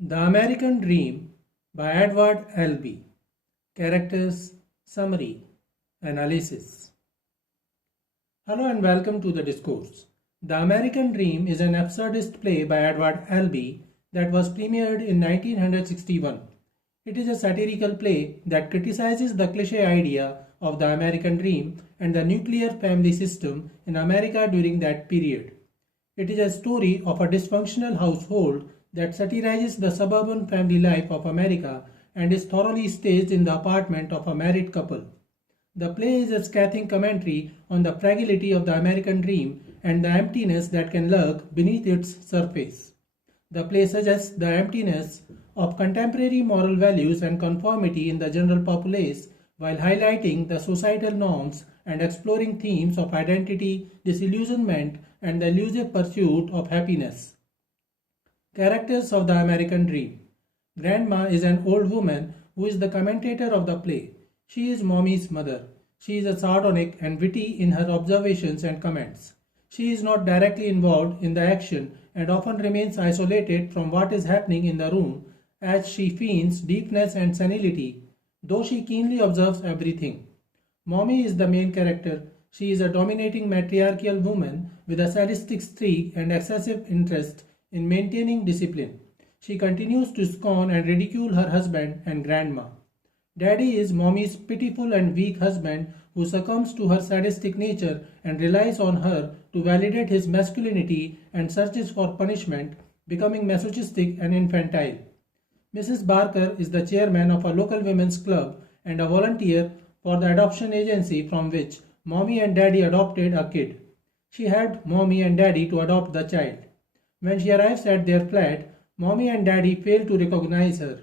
The American Dream by Edward Albee. Characters, Summary, Analysis. Hello and welcome to the discourse. The American Dream is an absurdist play by Edward Albee that was premiered in 1961. It is a satirical play that criticizes the cliché idea of the American dream and the nuclear family system in America during that period. It is a story of a dysfunctional household that satirizes the suburban family life of America and is thoroughly staged in the apartment of a married couple. The play is a scathing commentary on the fragility of the American dream and the emptiness that can lurk beneath its surface. The play suggests the emptiness of contemporary moral values and conformity in the general populace while highlighting the societal norms and exploring themes of identity, disillusionment, and the elusive pursuit of happiness. Characters of the American Dream. Grandma is an old woman who is the commentator of the play. She is Mommy's mother. She is a sardonic and witty in her observations and comments. She is not directly involved in the action and often remains isolated from what is happening in the room as she feigns deepness and senility, though she keenly observes everything. Mommy is the main character. She is a dominating matriarchal woman with a sadistic streak and excessive interest in maintaining discipline. She continues to scorn and ridicule her husband and grandma. Daddy is Mommy's pitiful and weak husband who succumbs to her sadistic nature and relies on her to validate his masculinity and searches for punishment, becoming masochistic and infantile. Mrs. Barker is the chairman of a local women's club and a volunteer for the adoption agency from which Mommy and Daddy adopted a kid. She helped Mommy and Daddy to adopt the child. When she arrives at their flat, Mommy and Daddy fail to recognize her.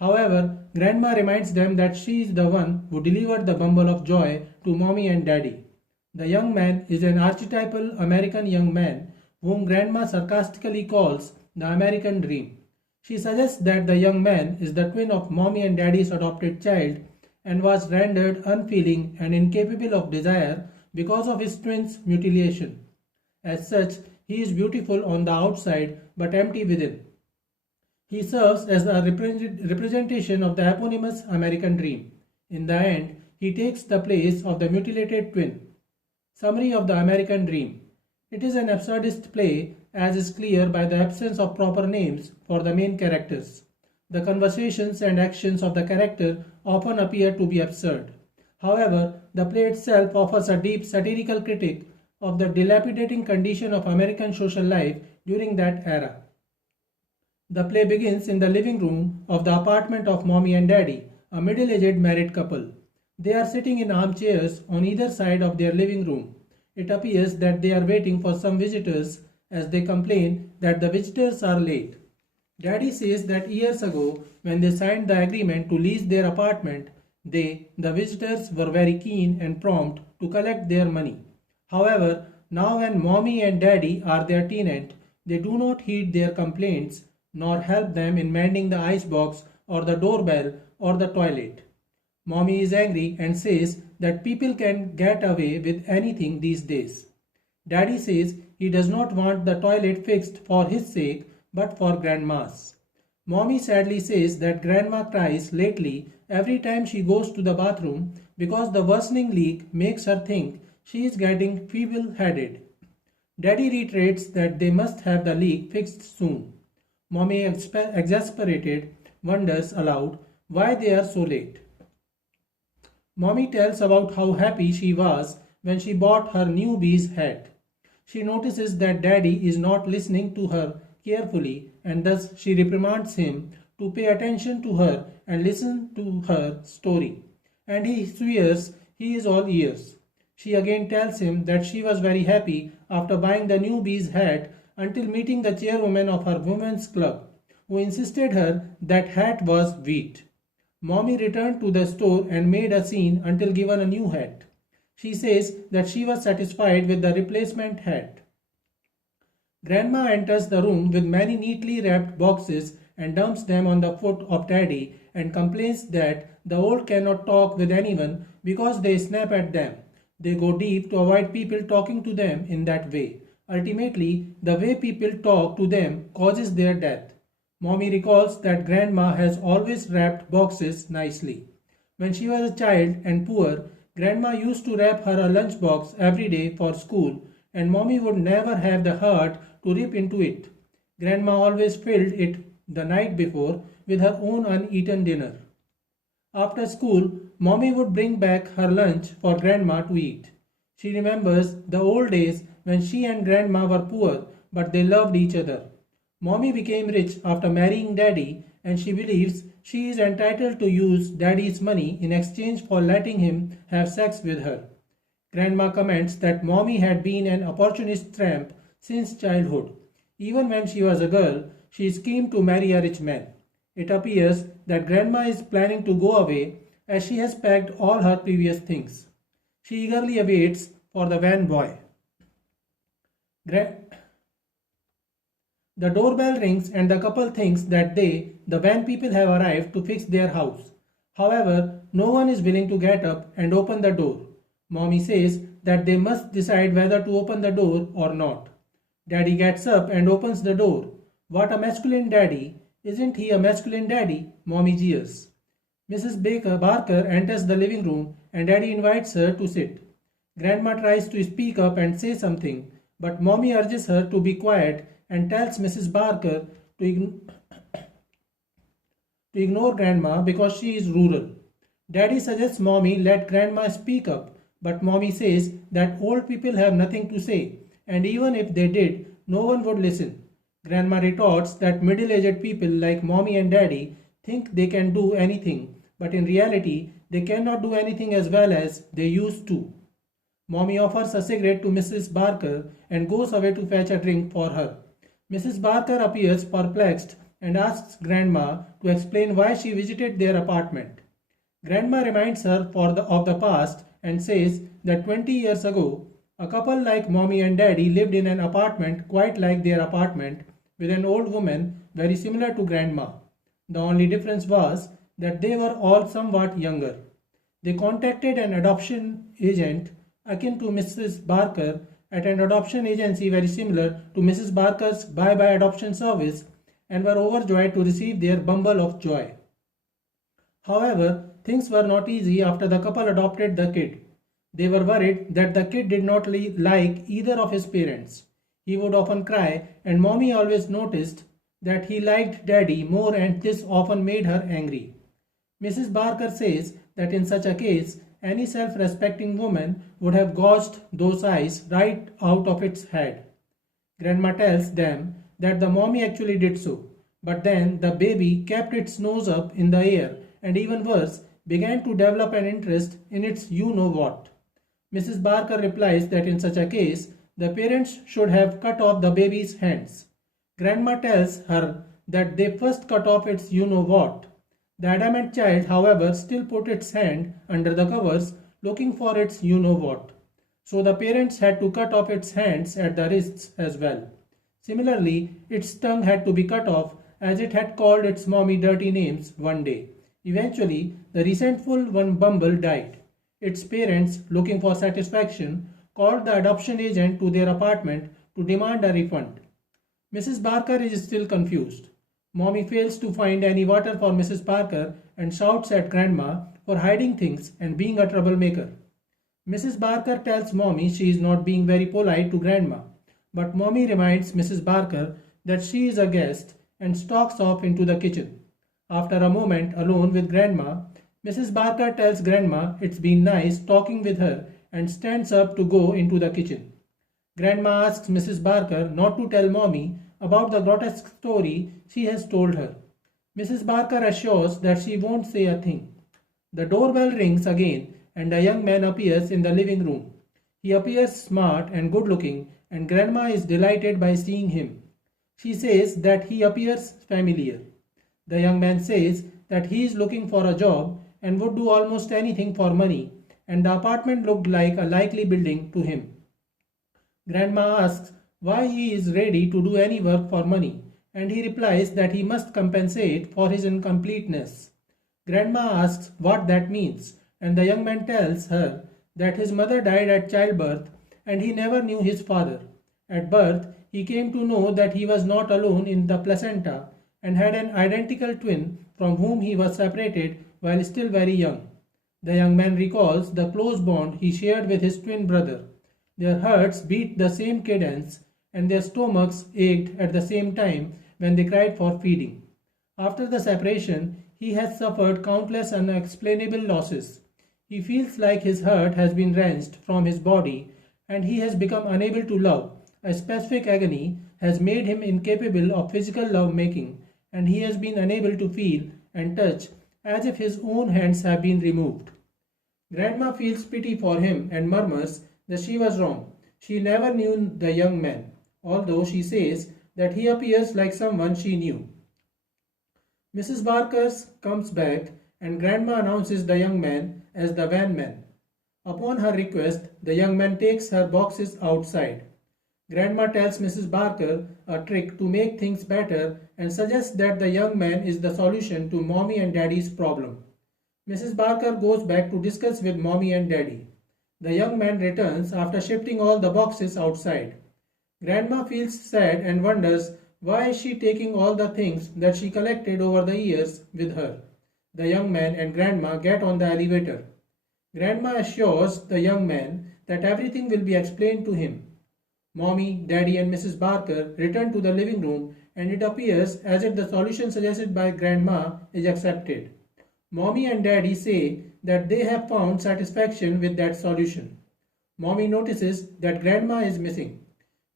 However, Grandma reminds them that she is the one who delivered the bumble of joy to Mommy and Daddy. The young man is an archetypal American young man whom Grandma sarcastically calls the American Dream. She suggests that the young man is the twin of Mommy and Daddy's adopted child and was rendered unfeeling and incapable of desire because of his twin's mutilation. As such, he is beautiful on the outside but empty within. He serves as a representation of the eponymous American dream. In the end, he takes the place of the mutilated twin. Summary of the American Dream. It is an absurdist play as is clear by the absence of proper names for the main characters. The conversations and actions of the character often appear to be absurd. However, the play itself offers a deep satirical critique of the dilapidating condition of American social life during that era. The play begins in the living room of the apartment of Mommy and Daddy, a middle-aged married couple. They are sitting in armchairs on either side of their living room. It appears that they are waiting for some visitors as they complain that the visitors are late. Daddy says that years ago, when they signed the agreement to lease their apartment, the visitors, were very keen and prompt to collect their money. However, now when Mommy and Daddy are their tenant, they do not heed their complaints nor help them in mending the icebox or the doorbell or the toilet. Mommy is angry and says that people can get away with anything these days. Daddy says he does not want the toilet fixed for his sake but for Grandma's. Mommy sadly says that Grandma cries lately every time she goes to the bathroom because the worsening leak makes her think she is getting feeble-headed. Daddy reiterates that they must have the leak fixed soon. Mommy, exasperated, wonders aloud why they are so late. Mommy tells about how happy she was when she bought her new bee's hat. She notices that Daddy is not listening to her carefully and thus she reprimands him to pay attention to her and listen to her story. And he swears he is all ears. She again tells him that she was very happy after buying the new bee's hat until meeting the chairwoman of her women's club, who insisted her that hat was wheat. Mommy returned to the store and made a scene until given a new hat. She says that she was satisfied with the replacement hat. Grandma enters the room with many neatly wrapped boxes and dumps them on the foot of Daddy and complains that the old cannot talk with anyone because they snap at them. They go deep to avoid people talking to them in that way. Ultimately, the way people talk to them causes their death. Mommy recalls that Grandma has always wrapped boxes nicely. When she was a child and poor, Grandma used to wrap her a lunchbox every day for school, and Mommy would never have the heart to rip into it. Grandma always filled it the night before with her own uneaten dinner. After school, Mommy would bring back her lunch for Grandma to eat. She remembers the old days when she and Grandma were poor, but they loved each other. Mommy became rich after marrying Daddy, and she believes she is entitled to use Daddy's money in exchange for letting him have sex with her. Grandma comments that Mommy had been an opportunist tramp since childhood. Even when she was a girl, she schemed to marry a rich man. It appears that Grandma is planning to go away as she has packed all her previous things. She eagerly awaits for the van boy. Gra- the doorbell rings and the couple thinks that the van people, have arrived to fix their house. However, no one is willing to get up and open the door. Mommy says that they must decide whether to open the door or not. Daddy gets up and opens the door. What a masculine daddy! Isn't he a masculine daddy? Mommy jeers. Mrs. Barker enters the living room and Daddy invites her to sit. Grandma tries to speak up and say something, but Mommy urges her to be quiet and tells Mrs. Barker to ignore Grandma because she is rural. Daddy suggests Mommy let Grandma speak up, but Mommy says that old people have nothing to say, and even if they did, no one would listen. Grandma retorts that middle-aged people like Mommy and Daddy think they can do anything, but in reality, they cannot do anything as well as they used to. Mommy offers a cigarette to Mrs. Barker and goes away to fetch a drink for her. Mrs. Barker appears perplexed and asks Grandma to explain why she visited their apartment. Grandma reminds her of the past and says that 20 years ago, a couple like Mommy and Daddy lived in an apartment quite like their apartment with an old woman very similar to Grandma. The only difference was that they were all somewhat younger. They contacted an adoption agent akin to Mrs. Barker at an adoption agency very similar to Mrs. Barker's Bye Bye Adoption Service and were overjoyed to receive their bumble of joy. However, things were not easy after the couple adopted the kid. They were worried that the kid did not like either of his parents. He would often cry, and Mommy always noticed that he liked Daddy more, and this often made her angry. Mrs. Barker says that in such a case, any self-respecting woman would have gouged those eyes right out of its head. Grandma tells them that the mommy actually did so, but then the baby kept its nose up in the air and even worse, began to develop an interest in its you-know-what. Mrs. Barker replies that in such a case, the parents should have cut off the baby's hands. Grandma tells her that they first cut off its you-know-what. The adamant child, however, still put its hand under the covers looking for its you-know-what. So the parents had to cut off its hands at the wrists as well. Similarly, its tongue had to be cut off as it had called its mommy dirty names one day. Eventually, the resentful one Bumble died. Its parents, looking for satisfaction, called the adoption agent to their apartment to demand a refund. Mrs. Barker is still confused. Mommy fails to find any water for Mrs. Barker and shouts at Grandma for hiding things and being a troublemaker. Mrs. Barker tells Mommy she is not being very polite to Grandma, but Mommy reminds Mrs. Barker that she is a guest and stalks off into the kitchen. After a moment alone with Grandma, Mrs. Barker tells Grandma it's been nice talking with her and stands up to go into the kitchen. Grandma asks Mrs. Barker not to tell Mommy about the grotesque story she has told her. Mrs. Barker assures that she won't say a thing. The doorbell rings again and a young man appears in the living room. He appears smart and good looking and Grandma is delighted by seeing him. She says that he appears familiar. The young man says that he is looking for a job and would do almost anything for money, and the apartment looked like a likely building to him. Grandma asks why he is ready to do any work for money, and he replies that he must compensate for his incompleteness. Grandma asks what that means, and the young man tells her that his mother died at childbirth and he never knew his father. At birth, he came to know that he was not alone in the placenta and had an identical twin from whom he was separated while still very young. The young man recalls the close bond he shared with his twin brother. Their hearts beat the same cadence, and their stomachs ached at the same time when they cried for feeding. After the separation, he has suffered countless unexplainable losses. He feels like his heart has been wrenched from his body and he has become unable to love. A specific agony has made him incapable of physical love making, and he has been unable to feel and touch as if his own hands have been removed. Grandma feels pity for him and murmurs that she was wrong. She never knew the young man, although she says that he appears like someone she knew. Mrs. Barker comes back and Grandma announces the young man as the van man. Upon her request, the young man takes her boxes outside. Grandma tells Mrs. Barker a trick to make things better and suggests that the young man is the solution to Mommy and Daddy's problem. Mrs. Barker goes back to discuss with Mommy and Daddy. The young man returns after shifting all the boxes outside. Grandma feels sad and wonders why is she taking all the things that she collected over the years with her. The young man and Grandma get on the elevator. Grandma assures the young man that everything will be explained to him. Mommy, Daddy and Mrs. Barker return to the living room and it appears as if the solution suggested by Grandma is accepted. Mommy and Daddy say that they have found satisfaction with that solution. Mommy notices that Grandma is missing.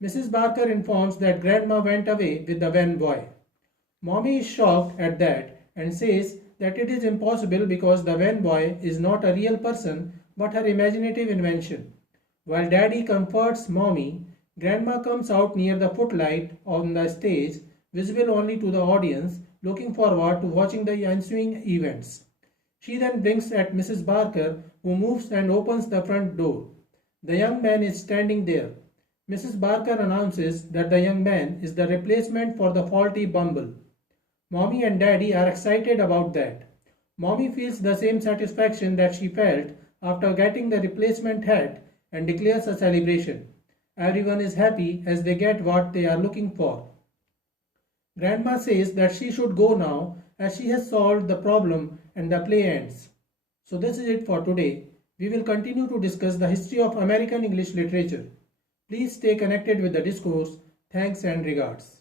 Mrs. Barker informs that Grandma went away with the van boy. Mommy is shocked at that and says that it is impossible because the van boy is not a real person but her imaginative invention. While Daddy comforts Mommy, Grandma comes out near the footlight on the stage, visible only to the audience, looking forward to watching the ensuing events. She then blinks at Mrs. Barker, who moves and opens the front door. The young man is standing there. Mrs. Barker announces that the young man is the replacement for the faulty Bumble. Mommy and Daddy are excited about that. Mommy feels the same satisfaction that she felt after getting the replacement hat and declares a celebration. Everyone is happy as they get what they are looking for. Grandma says that she should go now as she has solved the problem and the play ends. So this is it for today. We will continue to discuss the history of American English literature. Please stay connected with the discourse. Thanks and regards.